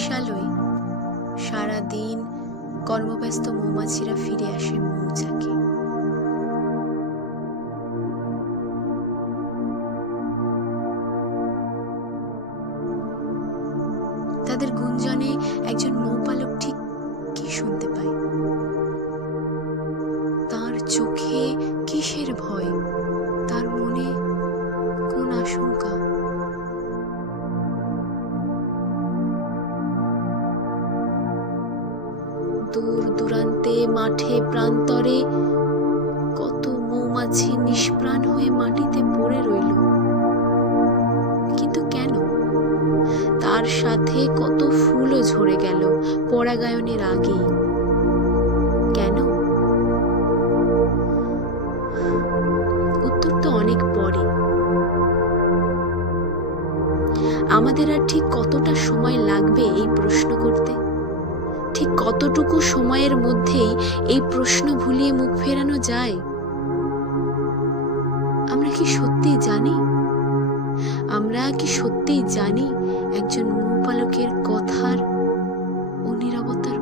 বরিশালই সারাদিন কর্মব্যস্ত মৌমাছিরা ফিরে আসে মৌচাকে। তাদের গুঞ্জনে একজন মৌপালক ঠিক কি শুনতে পায়। তার চোখে কিসের ভয়, তার মনে কোন আশঙ্কা। দূর দূরান্তে, মাঠে প্রান্তরে কত মৌমাছি নিষ্প্রাণ হয়ে মাটিতে পড়ে রইল, কিন্তু কেন? তার সাথে কত ফুলও ঝরে গেল পরাগায়নের আগেই, কেন? উত্তর তো অনেক পরে। আমাদের আর ঠিক কতটা সময় লাগবে এই প্রশ্ন করতে? ঠিক কতটুকু সময়ের মধ্যেই এই প্রশ্ন ভুলিয়ে মুখ ফেরানো যায়? আমরা কি সত্যি জানি? আমরা কি সত্যি জানি একজন মৌপালকের কথার ও নীরবতার